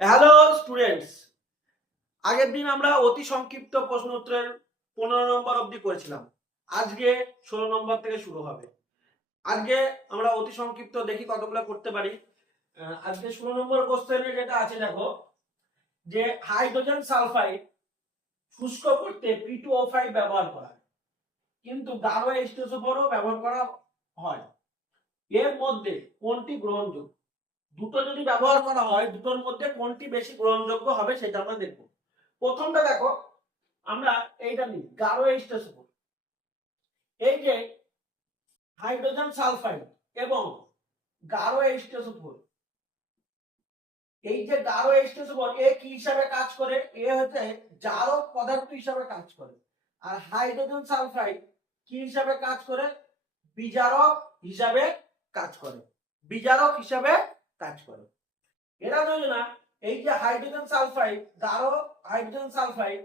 Hello students, আগের দিন আমরা অতি সংক্ষিপ্ত প্রশ্ন উত্তরের 15 নম্বর অবধি করেছিলাম। আজকে 16 নম্বর থেকে শুরু হবে। আজকে আমরা অতি সংক্ষিপ্ত দেখি কতগুলো করতে পারি। আজকে 16 নম্বর কোশ্চেনে যেটা আছে দেখো, যে হাইড্রোজেন সালফাইড শুষ্ক করতে P2O5 ব্যবহার করা হয়, কিন্তু গাঢ় H2SO4ও ব্যবহার করা হয়। এর মধ্যে কোনটি গ্রহণযোগ্য? দুটো যদি ব্যবহার করা হয়, দুটোর মধ্যে কোনটি বেশি গ্রহণযোগ্য হবে সেটা আমরা দেখব। প্রথমটা দেখো, আমরা এইটা নিই, গাঢ় H2SO4। এই যে হাইড্রোজেন সালফাইড এবং গাঢ় H2SO4, এই যে গাঢ় H2SO4 এ কি হিসাবে কাজ করে? এ হচ্ছে জারক পদার্থ হিসাবে কাজ করে। আর হাইড্রোজেন সালফাইড কি হিসাবে কাজ করে? বিজারক হিসাবে কাজ করে। বিজারক হিসাবে কাজ করে। এরা জানে না, এই যে হাইড্রোজেন সালফাইড, গাঢ় হাইড্রোজেন সালফাইড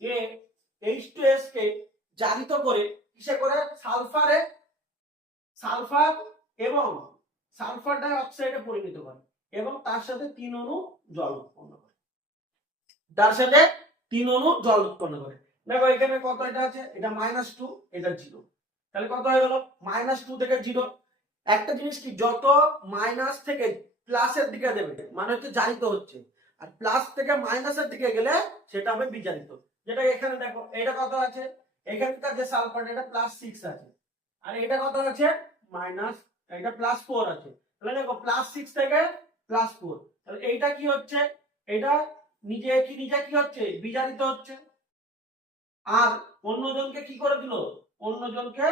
এ H2S কে জারিত করে কিসে করে? সালফারে, সালফার এবং সালফার ডাই অক্সাইডে পরিণত করে এবং তার সাথে 3 অণু জল উৎপন্ন করে। তার সাথে 3 অণু জল উৎপন্ন করে। দেখো এখানে কত এটা আছে, এটা -2, এটা 0। তাহলে কত হয়ে গেল? -2 থেকে 0। একটা জিনিস কি, যত মাইনাস থেকে প্লাসের দিকে দেবে মানে হচ্ছে জারিত হচ্ছে, আর প্লাস থেকে মাইনাসের দিকে গেলে সেটা হবে বিজারিত। যেটা এখানে দেখো, এটা কত আছে, এখানকার যে সালফার এটা +6 আছে, আর এটা কত আছে? মাইনাস, এটা +4 আছে। তাহলে দেখো +6 থেকে +4, তাহলে এইটা কি হচ্ছে? এটা নিজে কি হচ্ছে? বিজারিত হচ্ছে। আর অন্যজনকে কি করে দিল? অন্যজনকে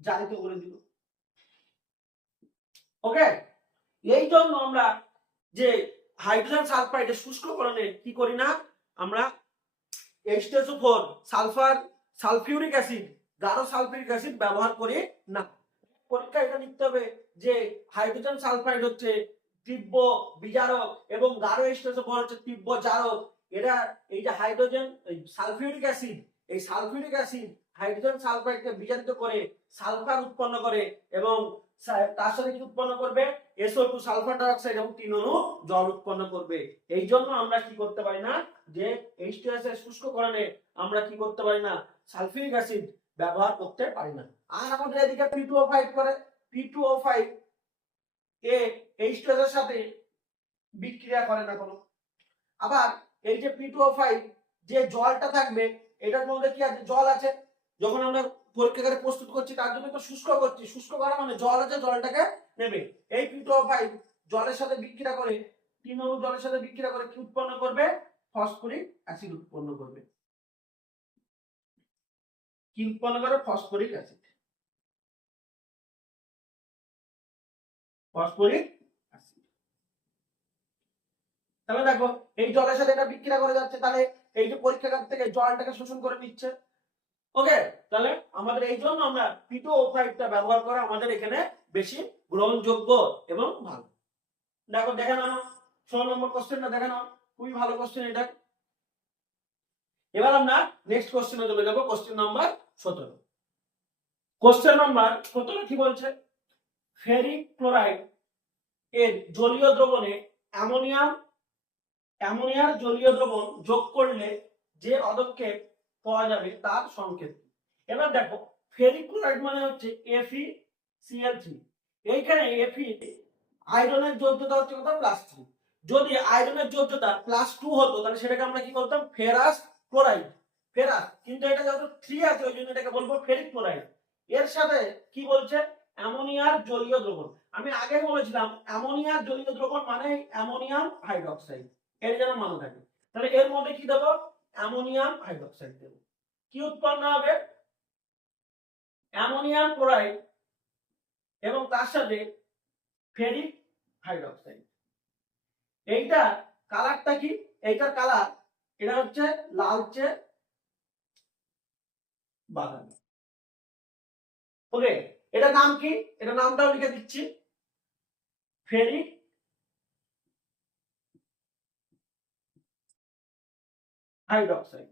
জারিত করে দিল। ওকে, এই জন্য আমরা যে হাইড্রোজেন সালফাইডের শুষ্ককরণে কি করি না, আমরা H2SO4 সালফার সালফিউরিক অ্যাসিড, গাঢ় সালফিউরিক অ্যাসিড ব্যবহার করি না। পরীক্ষা এটা লিখতে হবে যে হাইড্রোজেন সালফাইড হচ্ছে তীব্র বিজারক এবং গাঢ় H2SO4 হচ্ছে তীব্র জারক। এরা এই যে হাইড্রোজেন সালফিউরিক অ্যাসিড, এই সালফিউরিক অ্যাসিড হাইড্রোজেন সালফাইডকে বিজারিত করে সালফার উৎপন্ন করে এবং তার সাথে কি উৎপন্ন করবে? SO2 সালফার ডাই অক্সাইড এবং 3 অণু জল উৎপন্ন করবে। এই জন্য আমরা কি করতে পারি না, যে H2S এর শুষ্ককরণে আমরা কি করতে পারি না, সালফিউরিক অ্যাসিড ব্যবহার করতে পারি না। আর আমাদের এদিকে P2O5 করে, P2O5 এ H2S এর সাথে বিক্রিয়া করে না কোনো। আবার এই যে P2O5 যে জলটা থাকবে, এটার মধ্যে কি আছে? জল আছে। যখন আমরা পরীক্ষাগারে প্রস্তুত করছি তার জন্য তো শুষ্ক করছি, শুষ্ক করা মানে জল আছে, জলটাকে নেবে। এই P2O5 জলের সাথে বিক্রিয়া করে, 3 অণু জলের সাথে বিক্রিয়া করে কি উৎপন্ন করবে? ফসফরিক অ্যাসিড উৎপন্ন করবে। কি উৎপন্ন করে? Phosphoric acid. Phosphoric acid. তাহলে দেখো এই জলের সাথে এটা বিক্রিয়া করে যাচ্ছে, তাহলে এই যে পরীক্ষাগার থেকে জলটাকে শোষণ করে নিচ্ছে। ওকে, তাহলে আমাদের এই জন্য আমরা P2O5টা ব্যবহার করা আমাদের এখানে বেশি গ্রহণযোগ্য এবং ভালো। দেখো দেখে নাও 16 নম্বর কোশ্চেনটা দেখে নাও, খুবই ভালো কোশ্চেন এটা। এবার আমরা নেক্সট কোশ্চেনে চলে যাব, কোশ্চেন নাম্বার 17। কোশ্চেন নাম্বার 17 কি বলছে? ফেরিক ক্লোরাইড এর জলীয় দ্রবণে অ্যামোনিয়ার জলীয় দ্রবণ যোগ করলে যে পদক্ষেপ পাওয়া যাবে তার সংকেত। এবার দেখো, ফেরিক ক্লোরাইড মানে হচ্ছে FeCl3। এইখানে Fe আয়রনের যোজ্যতা হচ্ছে কত? +3। যদি আয়রনের যোজ্যতা +2 হতো তাহলে সেটাকে আমরা কি বলতাম? Ferrous chloride. ফেরাস, কিন্তু এটা যেহেতু 3 আছে ওই জন্য এটাকে বলবো ফেরিক ক্লোরাইড। এর সাথে কি বলছে? অ্যামোনিয়ার জলীয় দ্রবণ। আমি আগে বলেছিলাম অ্যামোনিয়ার জলীয় দ্রবণ মানে অ্যামোনিয়াম হাইড্রোক্সাইড, এর যেন মনে থাকে। তাহলে এর মধ্যে কি দেবো? অ্যামোনিয়াম হাইড্রোক্সাইড দেবো। কি উৎপন্ন হবে? অ্যামোনিয়াম ক্লোরাইড এবং তার সাথে ফেরিক হাইড্রোক্সাইড। এইটা কালারটা কি? এইটার কালার এটা হচ্ছে লালচে বাদামি। ওকে, এটা নাম কি? এটা নামটাও লিখে দিচ্ছি, ফেরিক হাইড্রোক্সাইড।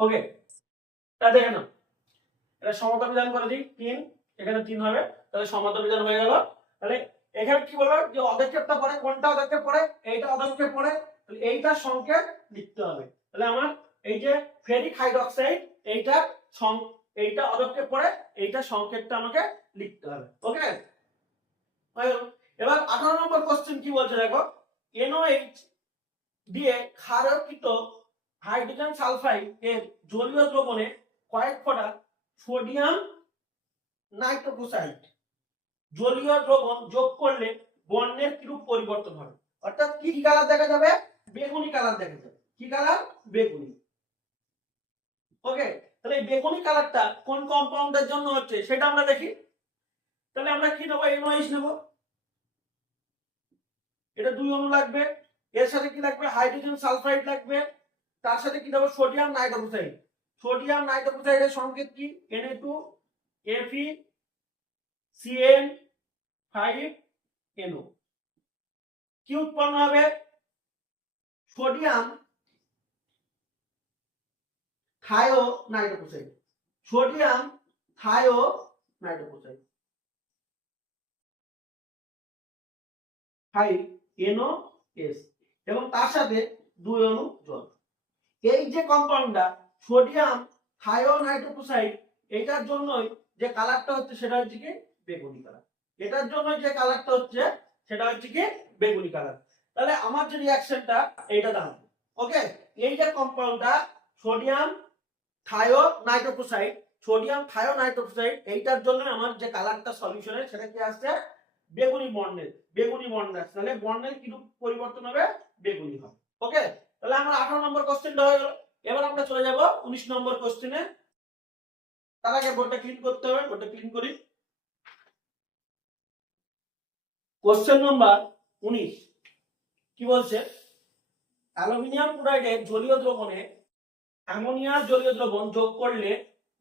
ওকে, তা দেখে নাও, এটা সমতা বিধান করে দিই 3, এখানে 3 হবে, তাহলে সমান্তরাল হয়ে গেল। তাহলে এখানে কি বলবো যে অদক্ষেপটা পড়ে, কোনটা অদক্ষেপ পড়ে, এইটা অদক্ষেপ পড়ে, তাহলে এইটার সংকেত লিখতে হবে। তাহলে আমার এই যে ফেরিক হাইড্রোক্সাইড এইটা অদক্ষেপ পড়ে, এইটার সংকেতটা আমাকে লিখতে হবে। ওকে, এবার 18 নম্বর কোশ্চেন কি বলছে দেখো, NOH দিয়ে ক্ষারকৃত হাইড্রোজেন সালফাইড এর জলীয় দ্রবণে কয়েক ফোঁটা সোডিয়াম নাইট্রোক্সাইড জলীয় দ্রবণ যোগ করলে বর্ণের কিরূপ পরিবর্তন হবে? অর্থাৎ কি কালার দেখা যাবে? বেগুনি কালার দেখা যাবে। কি কালার? বেগুনি। ওকে, তাহলে এই বেগুনি কালারটা কোন কম্পাউন্ডের জন্য হচ্ছে সেটা আমরা দেখি। তাহলে আমরা কি নেব? NOH নেব, এটা 2 অণু লাগবে, এর সাথে কি লাগবে? হাইড্রোজেন সালফাইড লাগবে, তার সাথে কি দেব? সোডিয়াম নাইট্রোক্সাইড। সোডিয়াম নাইট্রোক্সাইডের সংকেত কি? Na2FeCN5NO। কি উৎপন্ন হবে? সোডিয়াম থায়োনাইট্রোক্সাইড, সোডিয়াম থায়োনাইট্রোক্সাইড 5NOS, এবং তার সাথে 2 অণু জল। এই যে কম্পাউন্ডটা সোডিয়াম থায়োনাইট্রোক্সাইড, এটার জন্যই যে কালারটা হচ্ছে সেটা হচ্ছে কি বেগুনি কালার। এটার জন্য যে কালারটা হচ্ছে সেটা হচ্ছে কি বেগুনি কালার। তাহলে আমার যে রিঅ্যাকশনটা এইটা দাঁড়াবে। ওকে, এই যে কম্পাউন্ডটা সোডিয়াম থায়োনাইট্রোক্সাইড, এইটার জন্য আমার যে কালারটা সলিউশনে সেটা কি আসছে? বেগুনি বর্ণের, তাহলে বর্ণের কি পরিবর্তন হবে? বেগুনি হবে। ওকে, তাহলে আমরা 18 নম্বর কোশ্চেনটা হয়ে গেল। এবার আমরা চলে যাব 19 নম্বর কোশ্চেনে। তার আগে বোর্ডটা ক্লিন করতে হবে, বোর্ডটা ক্লিন করি। কোশ্চেন নাম্বার 19 কি বলছে? অ্যালুমিনিয়াম ক্লোরাইডের জলীয় দ্রবণে অ্যামোনিয়ার জলীয় দ্রবণ যোগ করলে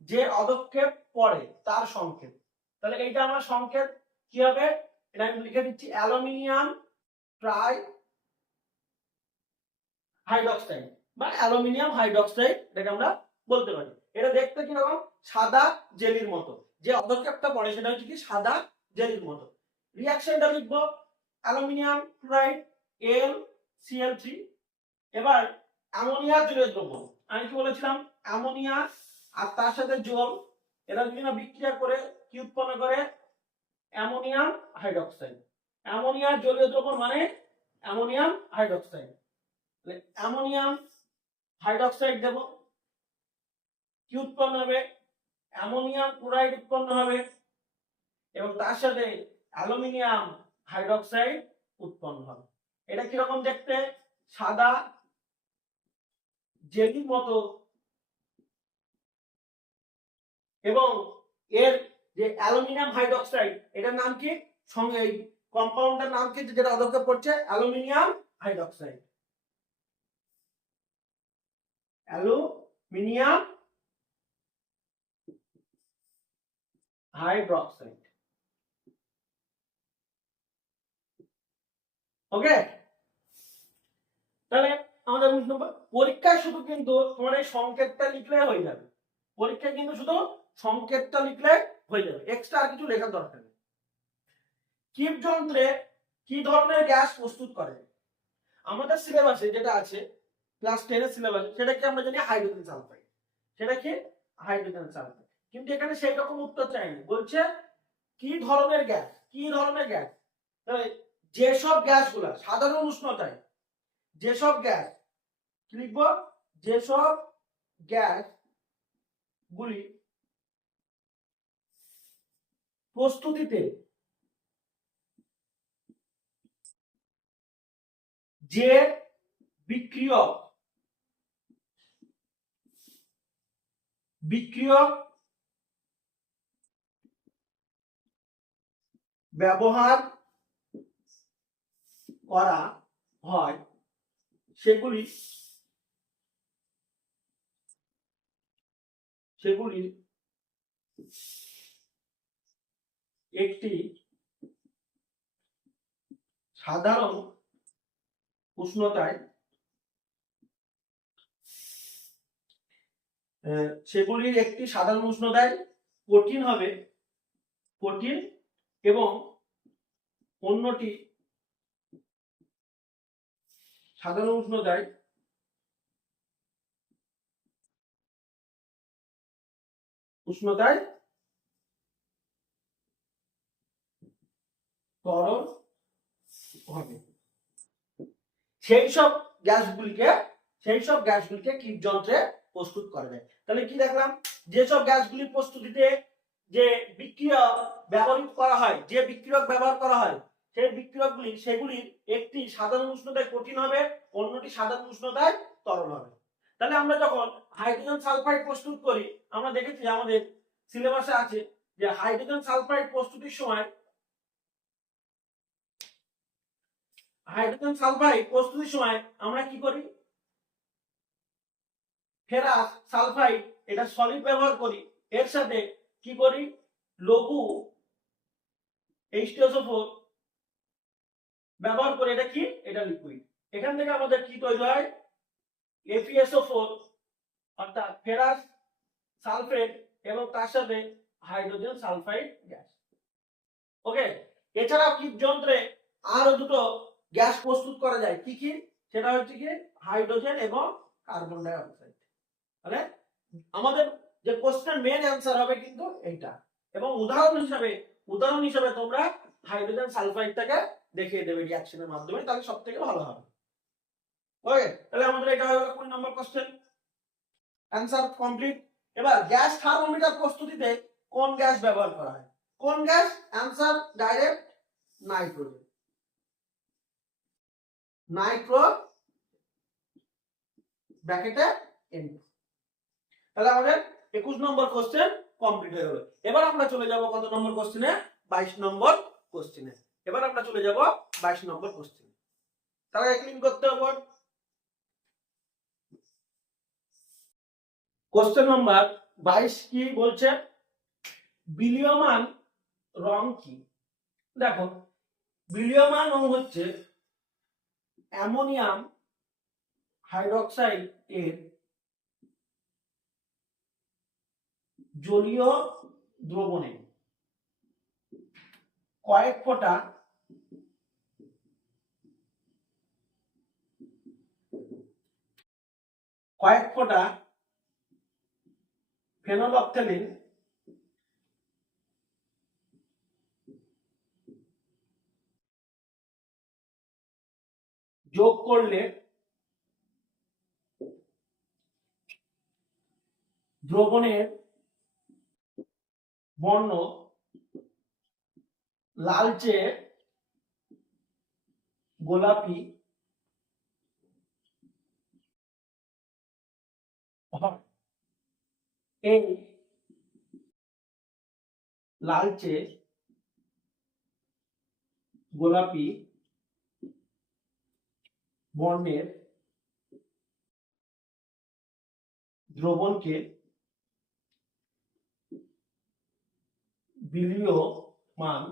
যে অদক্ষেপ পড়ে তার সংকেত। তাহলে এইটা আমার সংকেত কি হবে? এটা আমি লিখে দিচ্ছি অ্যালুমিনিয়াম ট্রাই হাইড্রোক্সাইড বা অ্যালুমিনিয়াম হাইড্রোক্সাইড, এটাকে আমরা বলতে পারি। এটা দেখতে কি রকম? সাদা জেলির মতো। যে অদক্ষেপটা পড়ে সেটা হচ্ছে কি সাদা জেলির মতো। রিঅ্যাকশনটা লিখবো অ্যালুমিনিয়াম ক্লোরাইড LCl3। এবার অ্যামোনিয়ার জলীয় দ্রবণ, আমি কি বলেছিলাম? অ্যামোনিয়া আর তার সাথে জল, এরা বিভিন্ন বিক্রিয়া করে কি উৎপন্ন করে? Ammonium hydroxide. অ্যামোনিয়ার জলীয় দ্রবণ মানে অ্যামোনিয়াম হাইড্রোক্সাইড। অ্যামোনিয়াম হাইড্রোক্সাইড দেব, কি উৎপন্ন হবে? অ্যামোনিয়াম ক্লোরাইড উৎপন্ন হবে, এবং তার সাথে অ্যালুমিনিয়াম হাইড্রোক্সাইড উৎপন্ন হবে। এটা কিরকম দেখতে? সাদা জেলির মতো, এবং এর যে অ্যালুমিনিয়াম হাইড্রোক্সাইড, এটার নাম কি? সঙ্গে এই কম্পাউন্ডের নাম কি যেটা অদক্ষেপ পড়ছে? Aluminium hydroxide. Aluminium hydroxide. Okay, তাহলে আমাদের পরীক্ষায় শুধু কিন্তু তোমার এই সংকেতটা লিখলে হয়ে যাবে। পরীক্ষায় কিন্তু শুধু সংকেতটা লিখলে হয়ে যাবে, এক্সট্রা আর কিছু লেখার দরকার নেই। কিপ যন্ত্রে কি ধরনের গ্যাস প্রস্তুত করে? আমাদের সিলেবাসে যেটা আছে ক্লাস 10 এর সিলেবাসে, সেটা কি আমরা জানি হাইড্রোজেন সালফাইড। সেটা কি? Hydrogen sulphide. কিন্তু এখানে সেই রকম উত্তর চাইনি, বলছে কি ধরনের গ্যাস। কি ধরনের গ্যাস? তাহলে যেসব গ্যাসগুলা সাধারণ উষ্ণতায়, যেসব গ্যাস কি লিখবো? যেসব গ্যাস গুলি প্রস্তুতিতে যে বিক্রিয়ক ব্যবহার করা হয় সেগুলির একটি সাধারণ উষ্ণতায় কঠিন হবে কঠিন এবং অন্যটি সাধারণ উষ্ণতায় তরল হবে। সেই সব গ্যাসগুলিকে কিপ যন্ত্রে প্রস্তুত করা যায়। তাহলে কি দেখলাম, যেসব গ্যাসগুলি প্রস্তুতিতে যে বিক্রিয়ক ব্যবহার করা হয় সেই বিক্রিয়কগুলি সেগুলির একটি সাধারণ উষ্ণতায় কঠিন হবে, অন্যটি সাধারণ উষ্ণতায় তরল হবে। তাহলে আমরা যখন হাইড্রোজেন সালফাইড প্রস্তুত করি, আমরা দেখেছি আমাদের সিলেবাসে আছে যে হাইড্রোজেন সালফাইড প্রস্তুতির সময় আমরা কি করি, ফেরাস সালফাইড এটা সলিড ব্যবহার করি, এর সাথে কি করি, লঘু H2SO4 ব্যবহার করে, এটা কি, এটা লিকুইড। এখান থেকে আমাদের কি তৈরি হয়, FeSO4 অর্থাৎ ফেরাস সালফেট এবং তার সাথে হাইড্রোজেন সালফাইড গ্যাস। ওকে, এছাড়াও কিপ যন্ত্রে আরো দুটো গ্যাস প্রস্তুত করা যায়, কি কি, সেটা হচ্ছে কি হাইড্রোজেন এবং কার্বন ডাই অক্সাইড। তাহলে আমাদের যে কোশ্চেন মেন অ্যানসার হবে কিন্তু এইটা, এবং উদাহরণ হিসেবে তোমরা হাইড্রোজেন সালফাইডটাকে দেখিয়ে দেবে রিঅ্যাকশনের মাধ্যমে, তাহলে সবথেকে ভালো হবে। ওকে, তাহলে আমাদের এটা হলো 20 নম্বর কোশ্চেন, অ্যানসার কমপ্লিট। এবার গ্যাস থার্মোমিটার প্রস্তুতিতে কোন গ্যাস ব্যবহার করা হয়? কোন গ্যাস? Answer direct nitrogen. ব্র্যাকেটে N। তাহলে আমাদের 21 নম্বর কোশ্চেন কমপ্লিট হয়ে গেল। এবার আমরা চলে যাব কত নম্বর কোশ্চেনে? 22 নম্বর কোশ্চেনে। তাহলে ক্লিন করতে হবে। কোশ্চেন নাম্বার 22 কি বলছে, বিলীয়মান রং কি? দেখো, বিলীয়মান রং হচ্ছে অ্যামোনিয়াম হাইড্রোক্সাইড এর জলীয় দ্রবণে কয়েক ফোঁটা ফেনলফথেলিন যোগ করলে দ্রবণের বর্ণ লালচে গোলাপি হয়। এই লালচে গোলাপি বর্ণের দ্রবণকে বিলীয়মান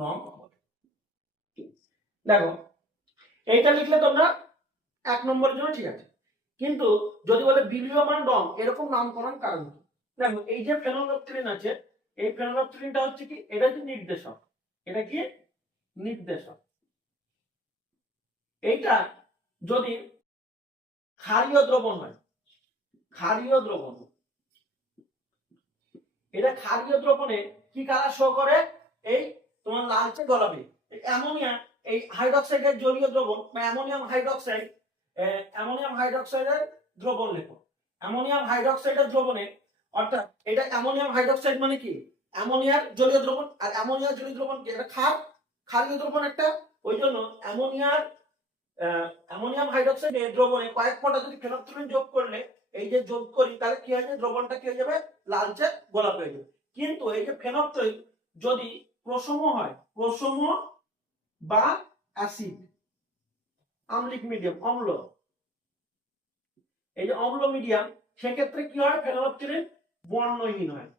রং বলে। দেখো, এইটা লিখলে তোমরা 1 নম্বরের জন্য ঠিক আছে, কিন্তু যদি বলে বিলীয়মান রং, এরকম নামকরণ কারণ কি? দেখো, এই যে ফেনলফথেলিন আছে, এই ফেনলফথেলিনটা হচ্ছে কি, এটা কি নির্দেশক, এইটা যদি ক্ষারীয় দ্রবণ হয়, এটা ক্ষারীয় দ্রবণে কি কালার শো করে, এই তোমার লালচে গোলাপি। অ্যামোনিয়া, এই হাইড্রোক্সাইডের জলীয় দ্রবণ বা অ্যামোনিয়াম হাইড্রোক্সাইডের দ্রবণ লেখো। অ্যামোনিয়াম হাইড্রোক্সাইডের দ্রবণে, অর্থাৎ এটা অ্যামোনিয়াম হাইড্রোক্সাইড মানে কি, অ্যামোনিয়ার জলীয় দ্রবণ, আর অ্যামোনিয়ার জলীয় দ্রবণ কি, এটা ক্ষারীয় দ্রবণ একটা। ওই জন্য অ্যামোনিয়াম হাইড্রোক্সাইডের দ্রবণে কয়েক ফোঁটা যদি ফেনলফথেলিন যোগ করলে, এই যে যোগ করি, তাহলে কি হবে, দ্রবণটা কি হয়ে যাবে, লালচে গোলাপি হয়ে যাবে। কিন্তু এই যে ফেনলফথেলিন যদি প্রশম হয়, বা অ্যাসিড, আম্লিক মিডিয়াম, অম্ল, এই যে অম্ল মিডিয়াম, সেক্ষেত্রে কি হয়, ফেনলফথেলিন বর্ণহীন হয়।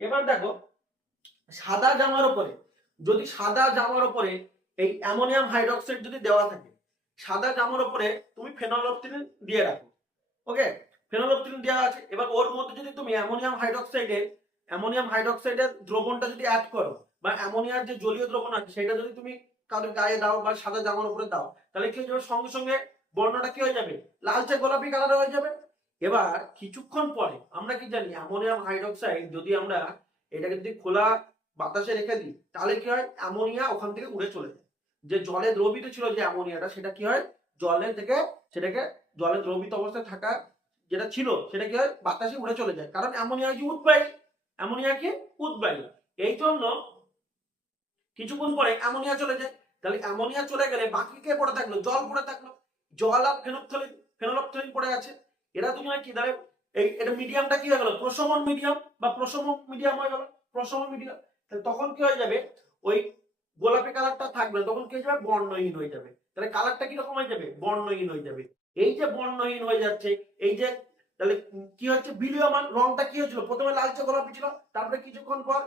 এবার দেখো, সাদা জামার উপরে এই অ্যামোনিয়াম হাইড্রোক্সাইড যদি দেওয়া থাকে, সাদা জামার উপরে তুমি ফেনলফথেলিন দিয়ে রাখো। ওকে, ফেনলফথেলিন দেওয়া আছে, এবার ওর মধ্যে যদি তুমি অ্যামোনিয়াম হাইড্রোক্সাইডের অ্যামোনিয়াম হাইড্রোক্সাইডের দ্রবণটা যদি অ্যাড করো বা অ্যামোনিয়ার যে জলীয় দ্রবণ আছে সেটা যদি তুমি কারোর গায়ে দাও বা সাদা জামার উপরে দাও, তাহলে কি হয়ে যাবে, সঙ্গে সঙ্গে বর্ণটা কি হয়ে যাবে, লালচে গোলাপি কালার হয়ে যাবে। এবার কিছুক্ষণ পরে আমরা কি জানি, অ্যামোনিয়াম হাইড্রোক্সাইড যদি আমরা এটাকে যদি খোলা বাতাসে রেখে দিই, তাহলে কি হয়, অ্যামোনিয়া ওখান থেকে উড়ে চলে যায়। যে জলে দ্রবীত ছিল যে অ্যামোনিয়াটা, সেটা কি হয়, জলে থেকে সেটাকে জলে দ্রবীত অবস্থায় থাকা যেটা ছিল সেটা কি হয়, বাতাসে উড়ে চলে যায়। কারণ অ্যামোনিয়া কি উদ্বায়ী, অ্যামোনিয়া কি উদ্বায়ী। এই জন্য কিছুক্ষণ পরে অ্যামোনিয়া চলে যায়। তাহলে অ্যামোনিয়া চলে গেলে বাকি কে পড়ে থাকলো, জল পড়ে থাকলো। জল আর ফেনোলফথলিন পড়ে আছে। এরা দুজনে কি দাঁড়ায়, এটা মিডিয়ামটা কি হয়ে গেল, প্রশমন মিডিয়াম বা প্রশমন মিডিয়াম হয়ে গেল, প্রশমন মিডিয়াম। তাহলে তখন কি হয়ে যাবে, ওই গোলাপি কালারটা থাকবে, তখন কি হয়ে যাবে, বর্ণহীন হয়ে যাবে। তাহলে কালারটা কি রকম হয়ে যাবে, বর্ণহীন হয়ে যাবে। এই যে বর্ণহীন হয়ে যাচ্ছে, এই যে তাহলে কি হচ্ছে, বিলীয়মান রংটা কি হয়েছিল, প্রথমে লালচে গোলাপি ছিল, তারপরে কিছুক্ষণ পর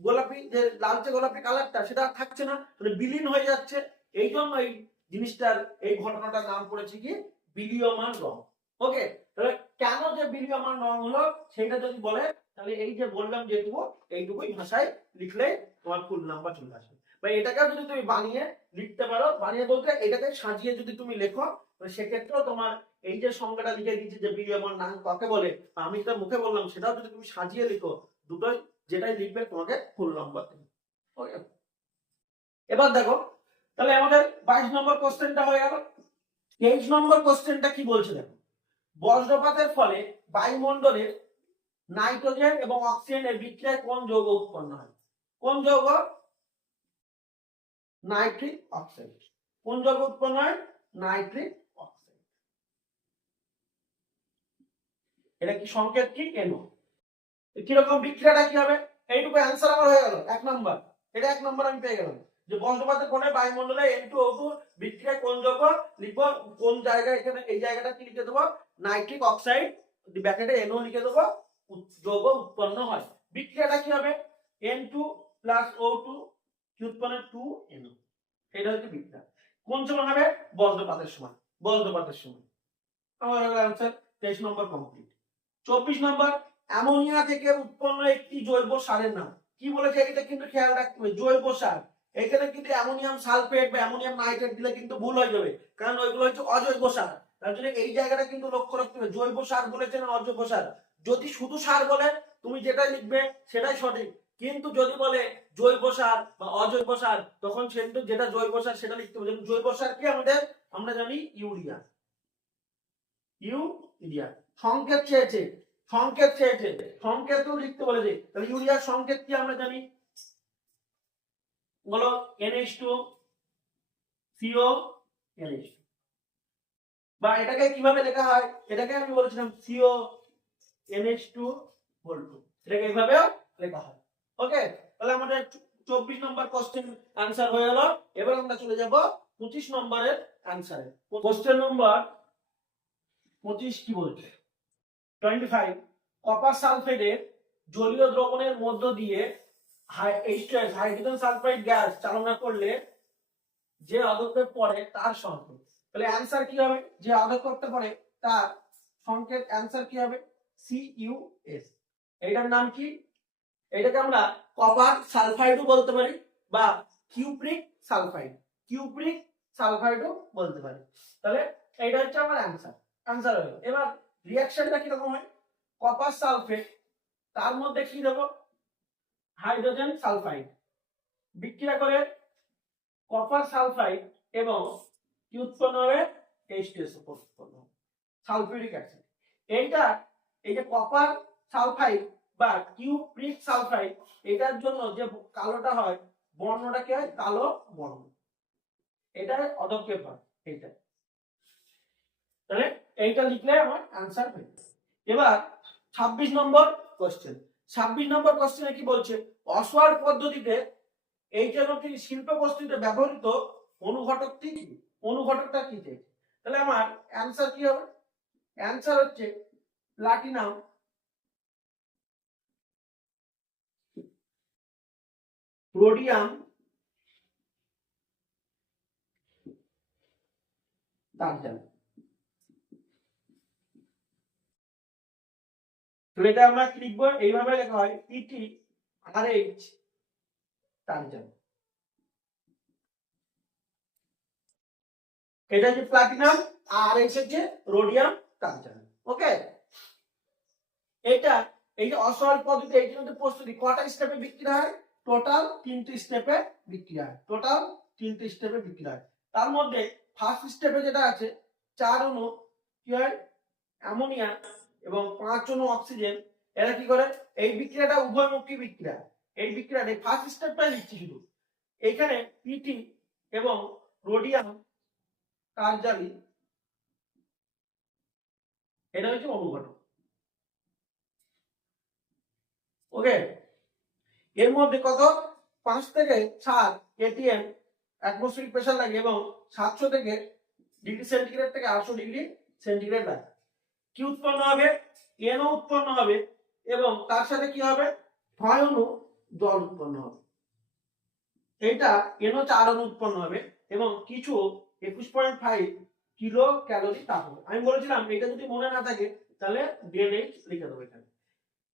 গোলাপি, যে লালচে গোলাপি কালারটা সেটা থাকছে না, মানে বিলীন হয়ে যাচ্ছে। এই জন্য এই জিনিসটার, এই ঘটনাটার নাম পড়েছে কি, বিলীয়মান রং। ওকে, তাহলে কেন যে বিলীয়মান রং হলো সেটা যদি বলে, তাহলে এই যে বললাম যেটুকু, এইটুকুই ভাষায় লিখলে তোমার ফুল নাম্বার চলে আসবে। বা এটাকে যদি তুমি বানিয়ে লিখতে পারো, বানিয়ে বলতে এটাকে সাজিয়ে যদি তুমি লেখো, সেক্ষেত্রেও তোমার এই যে সংজ্ঞাটা লিখে দিচ্ছি যে বিলীয়মান রং কাকে বলে, আমি যেটা মুখে বললাম সেটাও যদি তুমি সাজিয়ে লিখো, দুটোই যেটাই লিখবে তোমাকে ফুল নাম্বার দেবে। ওকে, এবার দেখো, তাহলে আমাদের 22 নম্বর কোশ্চেনটা হয়ে গেল। 23 নম্বর কোশ্চেনটা কি বলছে দেখো, বজ্রপাতের ফলে বায়ুমণ্ডলের নাইট্রোজেন এবং অক্সিজেনের বিক্রিয়ায় কোন যৌগ উৎপন্ন হয়? কোন যৌগ? Nitric oxide. কোন যৌগ উৎপন্ন হয়? Nitric oxide. এটা কি সংকেত, কি NO। কিরকম বিক্রিয়াটা কি হবে, এইটুকু অ্যান্সার আমার হয়ে গেল 1 নম্বর। এটা 1 নম্বর আমি পেয়ে গেলাম, যে বজ্রপাতের ফলে বায়ুমণ্ডলে N2O2 বিক্রিয়ায় কোন যৌগ, লিখবো কোন জায়গায়, এখানে এই জায়গাটা কি লিখে দেবো, নাইট্রিক অক্সাইড, ব্র্যাকেটে NO লিখে দেবো, যৌগ উৎপন্ন হয়। বিক্রিয়াটা কি হবে, N2 + O2 কি উৎপন্ন, 2NO। এটা হচ্ছে বিক্রিয়া। কোন সময় হবে, বজ্রপাতের সময়। বজ্রপাতের সময়। আমার অ্যান্সার 23 নম্বর কমপ্লিট। 24 নম্বর, অ্যামোনিয়া থেকে উৎপন্ন একটি জৈব সারের নাম কি বলেছে, এটা কিন্তু খেয়াল রাখতে হবে, জৈব সার। এখানে কিন্তু অ্যামোনিয়াম সালফেট বা অ্যামোনিয়াম নাইট্রেট দিলে কিন্তু ভুল হয়ে যাবে, কারণ ওইগুলো হচ্ছে অজৈব সার। তার জন্য এই জায়গাটা কিন্তু লক্ষ্য রাখতে হবে, জৈব সার বলেছে না অজৈব সার। যদি শুধু সার বলে তুমি যেটাই লিখবে সেটাই সঠিক, কিন্তু যদি বলে জৈব সার বা অজৈব সার, তখন কিন্তু যেটা জৈব সার সেটা লিখতে হবে। জৈব সার কি আমাদের, আমরা জানি ইউরিয়া। ইউরিয়া সংকেত চেয়েছে, সংকেত চেয়েছে, সংকেতও লিখতে বলেছে। তাহলে ইউরিয়ার সংকেত কি আমরা জানি, বলো, NH2 CO NH2। বা এটাকে কিভাবে লেখা হয়, এটাকে আমি বলেছিলাম CO NH2 2, এটাকে এইভাবেও লেখা হয়। ওকে, তাহলে আমাদের 24 নম্বর কোশ্চেন आंसर হয়ে গেল। এবার আমরা চলে যাব 25 নম্বরের आंसरे। কোশ্চেন নম্বর 25 কি বলছে, 25, কপার সালফেটের জলীয় দ্রবণের মধ্য দিয়ে H2S হাইড্রোজেন সালফাইড গ্যাস চালনা করলে যে অধক্ষেপ পড়ে তার সংকেত। তাহলে অ্যানসার কি হবে, যে অধক্ষেপটা পড়ে তার সংকেত, অ্যানসার কি হবে, CuS। এটার নাম কি, এটাকে আমরা কপার সালফাইডও বলতে পারি বা কিউপ্রিক সালফাইড, কিউপ্রিক সালফাইডও বলতে পারি। তাহলে এইটা হচ্ছে আমার অ্যানসার, অ্যানসার হলো। এবার রিঅ্যাকশনটা কি রকম হয়, কপার সালফেট, তার মধ্যে কি দেব, হাইড্রোজেন সালফাইড, বিক্রিয়া করে কপার সালফাইড এবং কি উৎপন্ন হবে, H2S উৎপন্ন হবে, সালফিউরিক অ্যাসিড। এইটা, এই যে কপার সালফাইড বা কিউপ্রিক সালফাইড, এটার জন্য যে কালোটা হয়, বর্ণটা কি হয়, কালো বর্ণ, এটা অধক্ষেপ হয় এইটা। তাহলে এইটা লিখলে আমার অ্যানসার হয়ে যাবে। এবার 26 নম্বর কোশ্চেন। 26 নম্বর কোশ্চেনে কি বলছে, অসওয়ার্ড পদ্ধতিতে এই জগতে শিল্প বস্তুতে ব্যবহৃত অনুঘটকটি কি, অনুঘটকটা কি। তাহলে আমার অ্যানসার কি হবে, অ্যানসার হচ্ছে প্লাটিনাম, রোডিয়াম, টানটান। তো এটা আমরা কি লিখবো, এইভাবে লেখা হয় পিটি আর এইচ টানজেন্ট। এটা হচ্ছে প্লাটিনাম আর এইচ হচ্ছে রোডিয়াম টানজেন্ট। ওকে, এটা এই যে অসহজ পদ্ধতি, এই জন্য প্রস্তুতি কটা স্টেপে বিক্রিয়া হয়? টোটাল 3টি স্টেপে বিক্রিয়া হয়, টোটাল 3টি স্টেপে বিক্রিয়া হয়। তার মধ্যে ফার্স্ট স্টেপে যেটা আছে 4 অণু কি হয় অ্যামোনিয়া এবং 5 অণু অক্সিজেন, এরা কি করে এই বিক্রিয়াটা উভয়মুখী বিক্রিয়া। এই বিক্রিয়াটা ফার্স্ট স্টেপটাই লিখছি শুধু, এখানে পিটি এবং রোডিয়াম কার্যালি এটা হচ্ছে অনুঘটক। ওকে, এর মধ্যে কত 5 থেকে 7 এটিএম অ্যাটমসফিয়ারিক প্রেসার লাগে এবং 700 থেকে ডিগ্রি সেন্টিগ্রেড থেকে 800 ডিগ্রি সেন্টিগ্রেড লাগে। কি উৎপন্ন হবে? এনও উৎপন্ন হবে এবং তার সাথে কি হবে? 6 অণু জল উৎপন্ন হবে। এটা এনও 4 অণু উৎপন্ন হবে এবং কিছু 21.5 কিলো ক্যালোরি তাপ হবে। আমি বলেছিলাম এটা যদি মনে না থাকে তাহলে ডেলএইচ লিখে দেবো এখানে।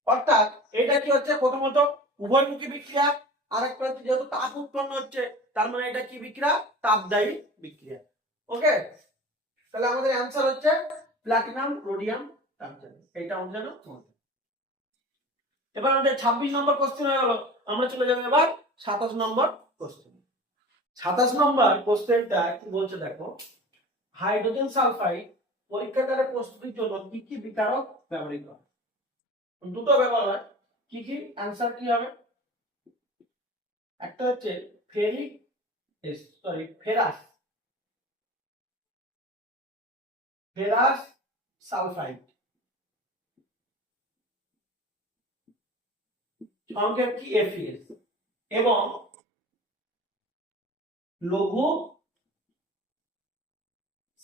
অর্থাৎ এটা কি হচ্ছে? প্রথমত উভয়মুখী বিক্রিয়া, আরেকটা হচ্ছে যেহেতু তাপ উৎপন্ন হচ্ছে তার মানে এটা কি বিক্রিয়া? তাপদায়ী বিক্রিয়া। ওকে, তাহলে আমাদের অ্যানসার হচ্ছে প্লাটিনাম রোডিয়াম টানজেন্ট। এইটা আমাদের জানা মনে। এবার আমাদের 26 নম্বর কোশ্চেন হয়ে গেল, আমরা চলে যাব এবার 27 নম্বর কোশ্চেন। 27 নম্বর কোশ্চেনটা কি বলছে দেখো, হাইড্রোজেন সালফাইড পরীক্ষাগারে প্রস্তুতির জন্য কি কি বিকারক ব্যবহৃত হয়? দুটো ব্যবহার হয়, কি কি? অ্যানসার কি হবে? একটা হচ্ছে ফেরাস সালফাইড, সংক্ষেপ কি? FeS, এবং লঘু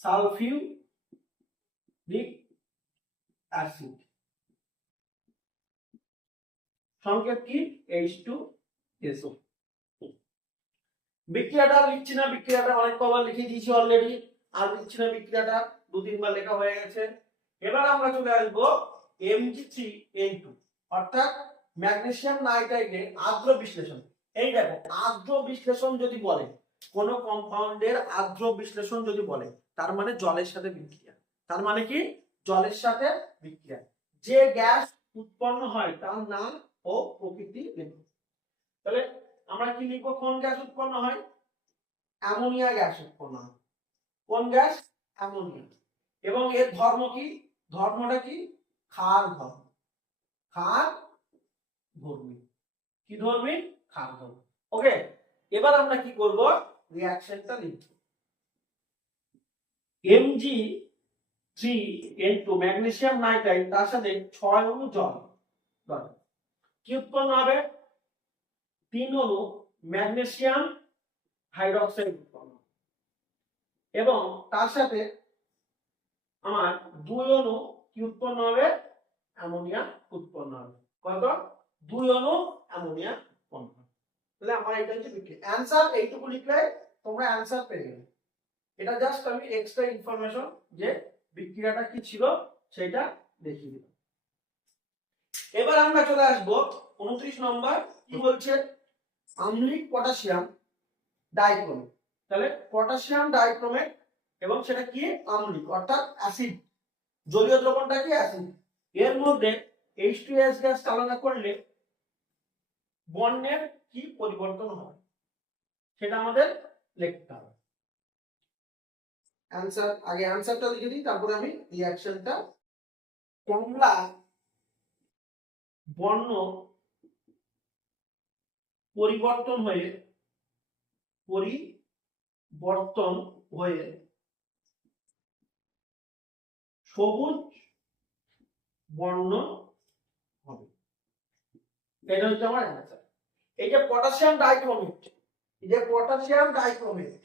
সালফিউরিক অ্যাসিড, সংক্ষেপ কি? H2SO। বিক্রিয়াটা লিখছি না, বিক্রিয়াটা অনেক কবার লিখে দিয়েছি অলরেডি, আর লিখছি না, বিক্রিয়াটা 2-3 বার লেখা হয়ে গেছে। এবার আমরা চলে আসবো Mg3N2 অর্থাৎ ম্যাগনেসিয়াম নাইট্রাইটের আর্দ্র বিশ্লেষণ। এই দেখো, আর্দ্র বিশ্লেষণ যদি বলে, কোন কম্পাউন্ডের আর্দ্র বিশ্লেষণ যদি বলে, তার মানে জলের সাথে বিক্রিয়া। তার মানে কি? জলের সাথে বিক্রিয়া। যে গ্যাস উৎপন্ন হয় তার নাম ও প্রকৃতি লিখব। তাহলে আমরা কি লিখবো? কোন গ্যাস উৎপন্ন হয়? অ্যামোনিয়া গ্যাস উৎপন্ন হয়। কোন গ্যাস? অ্যামোনিয়া। এবং এর ধর্ম কি? ধর্মটা কি? ক্ষার ধর্ম। ক্ষার ধর্মী। কি ধর্মী? ক্ষার ধর্মী। ওকে, এবার আমরা কি করব? রিঅ্যাকশনটা লিখব। Mg3N2 ম্যাগনেসিয়াম নাইট্রাইট তার সাথে 6 অণু জল, কি উৎপন্ন হবে? 3 অণু ম্যাগনেসিয়াম হাইড্রোক্সাইড উৎপন্ন এবং তার সাথে আমার 2 অণু কি উৎপন্ন হবে? অ্যামোনিয়া উৎপন্ন হবে। কত? 2 অণু অ্যামোনিয়া উৎপন্ন হবে। তাহলে আমার এটা হচ্ছে বিক্রিয়া। অ্যানসার এইটুকু লিখলে তোমরা অ্যানসার পেয়ে যাবে। এটা জাস্ট আমি এক্সট্রা ইনফরমেশন যে বিক্রিয়াটা কি ছিল সেটা দেখিয়ে দিলাম। এবার আমরা চলে আসবো 29 নম্বর। কি বলছে? আম্লিক পটাশিয়াম ডাইক্রোমেট। তাহলে পটাশিয়াম ডাইক্রোমেট এবং সেটা কি? আম্লিক অর্থাৎ অ্যাসিড। জলীয় দ্রবণটা কি? অ্যাসিড। এর মধ্যে H2S গ্যাস চালনা করলে বর্ণের কি পরিবর্তন হয় সেটা আমাদের লিখতে হবে। অ্যানসার আগে অ্যানসারটা লিখে দিই, তারপরে আমি রিঅ্যাকশনটা। কমলা বর্ণ পরিবর্তন হয়ে সবুজ বর্ণ হবে। এটা হচ্ছে আমার অ্যানসার। এই যে পটাশিয়াম ডাইক্রোমেট, এই যে পটাশিয়াম ডাইক্রোমেট,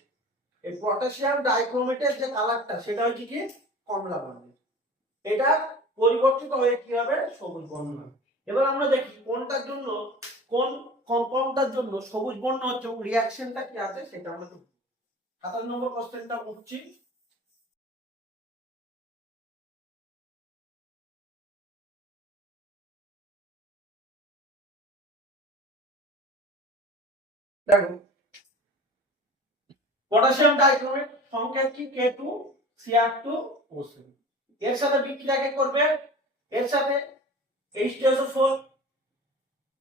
এই পটাশিয়াম ডাইক্রোমেটের যে কালারটা সেটা হচ্ছে কি? কমলা বর্ণের। এটা পরিবর্তিত হয়ে কি হবে? সবুজ বর্ণ হবে। এবার আমরা দেখি কোনটার জন্য, কোন কম্পাউন্ডটার জন্য সবুজ বর্ণ হচ্ছে এবং রিঅ্যাকশনটা কি আছে সেটা আমরা 27 নম্বর কোশ্চেনটা উঠছি। দেখো পটাশিয়াম ডাইক্রোমেট সংকেত কি K2Cr2O3 এর সাথে বিক্রিয়া কে করবে এর সাথে H2SO4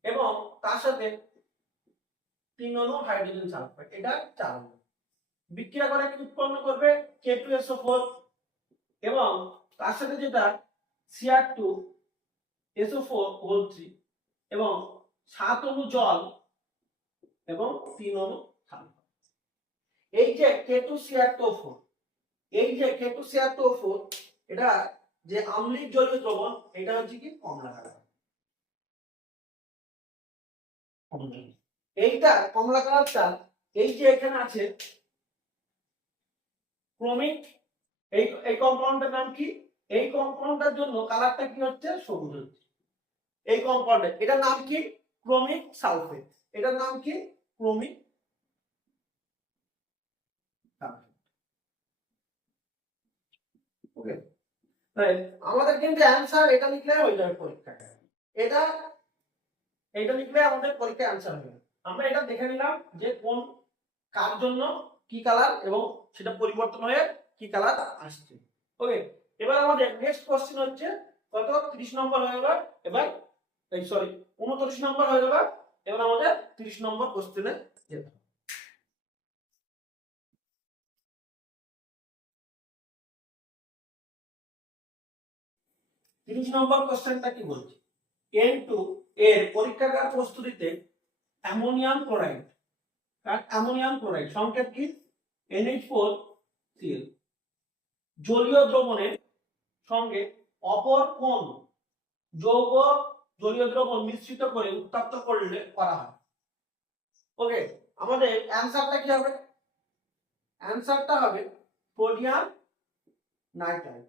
এবং তার সাথে 3 অণু হাইড্রোজেন সালফাইড এটা 4 অণু বিক্রিয়া করে কি উৎপন্ন করবে K2SO4 এবং তার সাথে যেটা Cr2SO4O3 এবং 7 অণু জল এবং 3 অণু সালফার এই যে K2Cr2O4 এই যে K2Cr2O4 এটা যে আম্লিক জলীয় দ্রবণ এটা হচ্ছে কি কমলা কালার এইটা কমলা কালারটা এই যে এখানে আছে ক্রোমিক এই কম্পাউন্ডের নাম কি এই কম্পাউন্ডের জন্য কালারটা কি হচ্ছে সবুজ হচ্ছে এই কম্পাউন্ডের এটার নাম কি ক্রোমিক সালফেট এটার নাম কি ক্রোমিক সালফেট ওকে আমাদের কিন্তু অ্যানসার এটা লিখলে হয়ে যাবে পরীক্ষায় এটা লিখলে আমাদের পরীক্ষায় অ্যানসার হবে আমরা এটা দেখে নিলাম যে কোন কার জন্য কি কালার এবং সেটা পরিবর্তন হয়ে কি কালার আসছে ওকে এবার আমাদের নেক্সট কোশ্চেন হচ্ছে কত 30 নম্বর হয়ে গেল এবার এই সরি 29 নম্বর হয়ে গেল এবার আমাদের 30 নম্বর কোশ্চেনে যেতে হবে 30 নম্বর কোশ্চেনটা কি বলছে N2 এর পরীক্ষাগার প্রস্তুতিতে অ্যামোনিয়াম ক্লোরাইড সংকেত কি NH4Cl জলীয় দ্রবণের সঙ্গে অপর কোন যৌগ জলীয় দ্রবণ মিশ্রিত করে উত্তপ্ত করলে করা হয় ওকে আমাদের অ্যানসারটা কি হবে অ্যানসারটা হবে সোডিয়াম নাইট্রাইট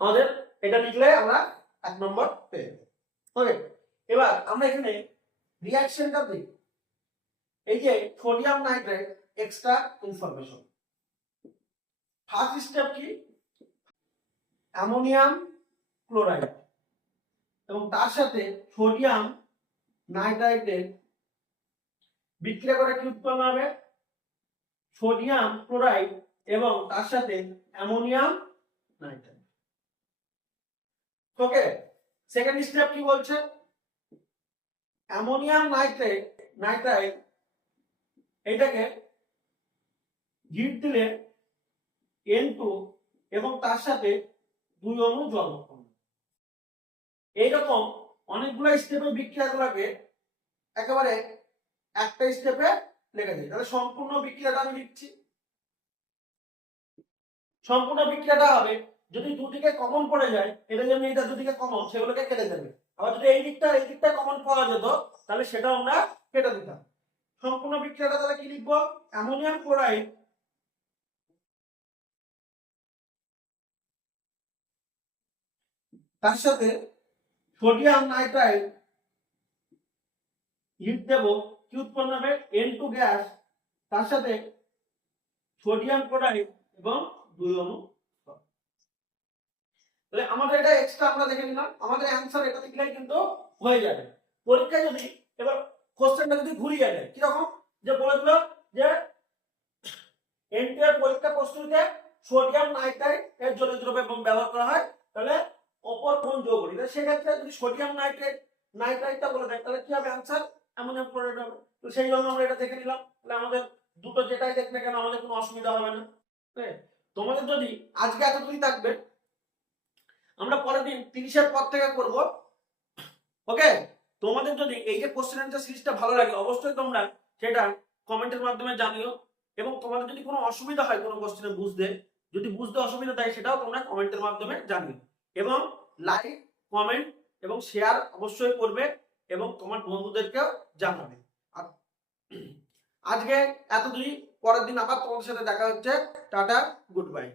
আমাদের এটা লিখলে আমরা 1 নম্বর পেয়ে যাব ওকে এবার আমরা এখানে রিঅ্যাকশনটা দেখি এই যে sodium nitrite extra information first step কি অ্যামোনিয়াম ক্লোরাইড এবং তার সাথে সোডিয়াম নাইট্রাইটের বিক্রিয়া করে কি উৎপন্ন হবে সোডিয়াম ক্লোরাইড এবং তার সাথে ammonium nitrite okay second step কি বলছে অ্যামোনিয়াম নাইট্রাইট এটাকে হিট দিলে N2 এবং তার সাথে 2 অণু জল উৎপন্ন এইরকম অনেকগুলো স্টেপে বিক্রিয়াগুলোকে একেবারে একটা স্টেপে লেখা যায় তাহলে সম্পূর্ণ বিক্রিয়াটা আমি লিখছি সম্পূর্ণ বিক্রিয়াটা হবে যদি দুদিকে কমন পড়ে যায় এটা যেমন এটা দুদিকে কমন সেগুলোকে কেটে যাবে আবার যদি এই দিকটা কমন পাওয়া যেত তাহলে সেটা আমরা কেটে দিতাম সম্পূর্ণ বিক্রিয়াটা তাহলে কি লিখবো অ্যামোনিয়াম ক্লোরাইড তার সাথে সোডিয়াম নাইট্রাইট হিট দেব কি উৎপন্ন হবে N2 গ্যাস তার সাথে সোডিয়াম ক্লোরাইড এবং 2 অণু তাহলে আমাদের এটা এক্সট্রা আমরা দেখে নিলাম আমাদের অ্যানসার এটা লিখলেই কিন্তু হয়ে যাবে পরীক্ষায় যদি এবার কোশ্চেনটা যদি ঘুরিয়ে যায় কি রকম যে বলে দিল যে N2 এর পরীক্ষা প্রস্তুতিতে সোডিয়াম নাইট্রাইট এর জলীয় দ্রব্য ব্যবহার করা হয় তাহলে অপর কোন যৌগ সেক্ষেত্রে যদি সোডিয়াম নাইট্রাইটটা বলে দেয় তাহলে কি হবে অ্যানসার অ্যামোনিয়াম ক্লোরাইড হবে তো সেই জন্য আমরা এটা দেখে নিলাম তাহলে আমাদের দুটো যেটাই দেখবে কেন আমাদের কোনো অসুবিধা হবে না তোমাদের যদি আজকে এতটুকুই থাকবে আমরা পরের দিন 30 এর পর থেকে করব ওকে তোমাদের যদি এই যে কোশ্চেন অ্যানসার সিরিজটা ভালো লাগে অবশ্যই তোমরা সেটা কমেন্টের মাধ্যমে জানিও এবং তোমাদের যদি কোনো অসুবিধা হয় কোনো কোশ্চেনে যদি বুঝতে অসুবিধা হয় সেটাও তোমরা কমেন্টের মাধ্যমে জানিও এবং লাইক কমেন্ট এবং শেয়ার অবশ্যই করবে এবং তোমার বন্ধুদেরকেও জানাবে আজকে এতদূরই পরের দিন আবার তোমাদের সাথে দেখা হচ্ছে টাটা গুড বাই